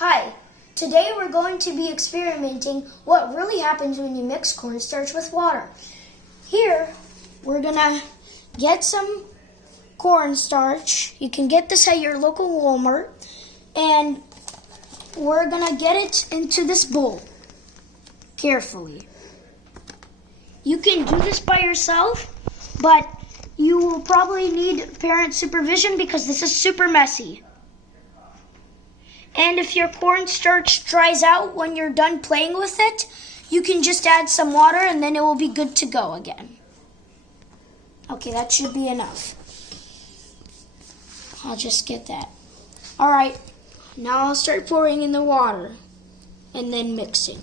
Hi, today we're going to be experimenting what really happens when you mix cornstarch with water. Here, we're gonna get some cornstarch. You can get this at your local Walmart, and we're gonna get it into this bowl carefully. You can do this by yourself, but you will probably need parent supervision because this is super messy. And if your cornstarch dries out when you're done playing with it, you can just add some water and then it will be good to go again. Okay, that should be enough. I'll just get that. Alright, now I'll start pouring in the water and then mixing.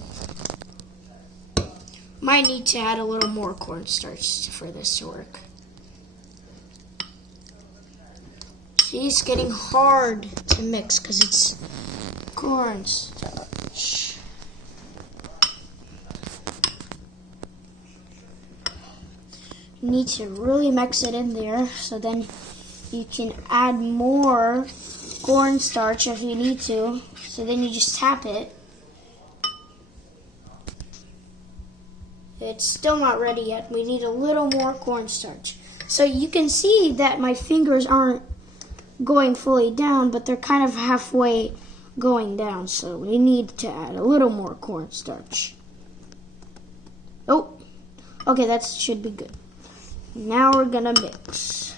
Might need to add a little more cornstarch for this to work. See, it's getting hard to mix because it's cornstarch. You need to really mix it in there so then you can add more cornstarch if you need to. So then you just tap it. It's still not ready yet. We need a little more cornstarch. So you can see that my fingers aren't going fully down, but they're kind of halfway going down. So we need to add a little more cornstarch. Oh, okay, that should be good. Now we're gonna mix.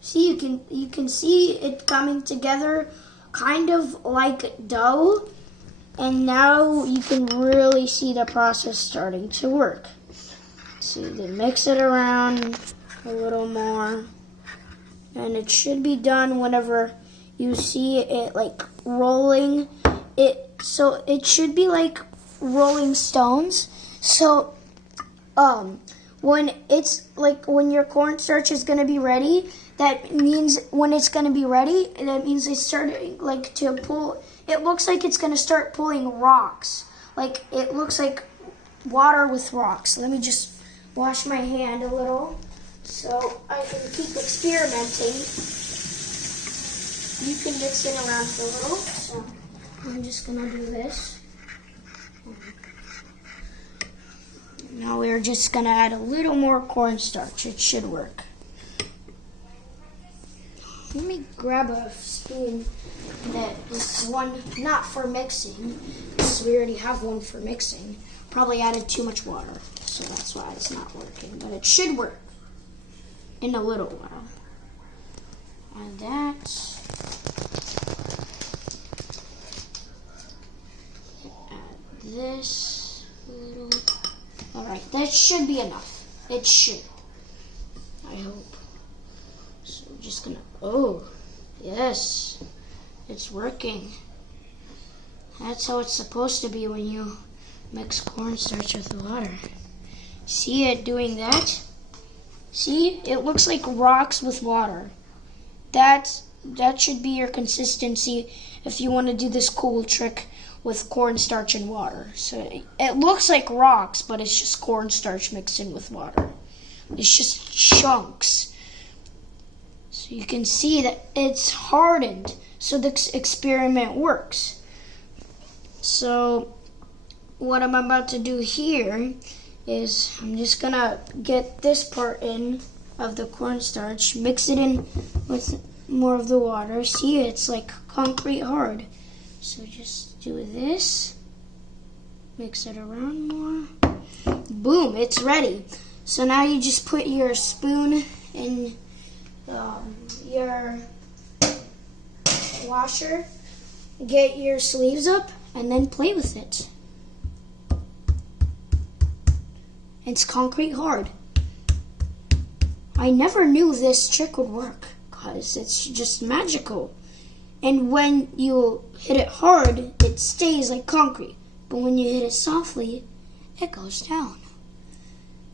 See, you can see it coming together kind of like dough. And now you can really see the process starting to work. So then mix it around a little more. And it should be done whenever you see it like rolling. So it should be like rolling stones. So when it's like when your cornstarch is gonna be ready, that means when it's gonna be ready, that means it's starting like to pull. It looks like it's gonna start pulling rocks. Like it looks like water with rocks. Let me just wash my hand a little so I can keep experimenting. You can mix it around for a little. So I'm just gonna do this. Now we're just gonna add a little more cornstarch. It should work. Let me grab a spoon that is one not for mixing, because we already have one for mixing. Probably added too much water, so that's why it's not working. But it should work in a little while. And that. Add this a little. Alright, that should be enough. It should. I hope. So we're just gonna, oh, yes, it's working. That's how it's supposed to be when you mix cornstarch with water. See it doing that? See, it looks like rocks with water. That should be your consistency if you want to do this cool trick with cornstarch and water. So it looks like rocks, but it's just cornstarch mixed in with water. It's just chunks. So you can see that it's hardened, so this experiment works. So what I'm about to do here is I'm just gonna get this part in of the cornstarch, mix it in with more of the water. See, it's like concrete hard. So just do this, mix it around more. Boom, it's ready. So now you just put your spoon in your washer, get your sleeves up, and then play with it. It's concrete hard. I never knew this trick would work because it's just magical. And when you hit it hard, it stays like concrete. But when you hit it softly, it goes down.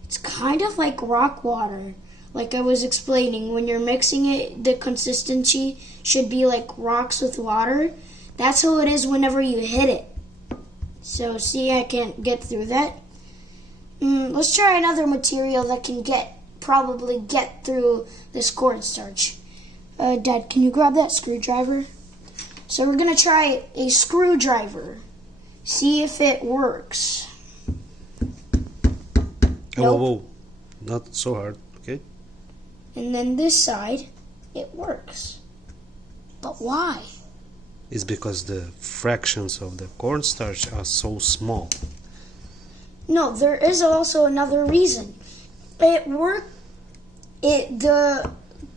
It's kind of like rock water. Like I was explaining, when you're mixing it, the consistency should be like rocks with water. That's how it is whenever you hit it. So see, I can't get through that. Let's try another material that can probably get through this cornstarch. Dad, can you grab that screwdriver? So we're going to try a screwdriver. See if it works. Nope. Whoa. Not so hard, okay? And then this side, it works. But why? It's because the fractions of the cornstarch are so small. No, there is also another reason. The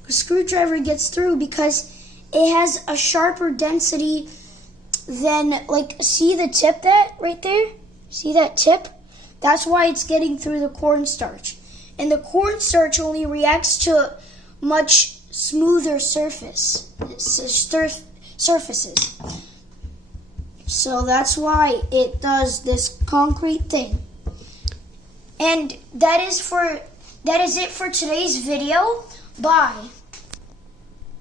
screwdriver gets through because it has a sharper density than, like, see the tip that right there? See that tip? That's why it's getting through the cornstarch. And the cornstarch only reacts to much smoother surfaces. So that's why it does this concrete thing. And that is it for today's video. Bye.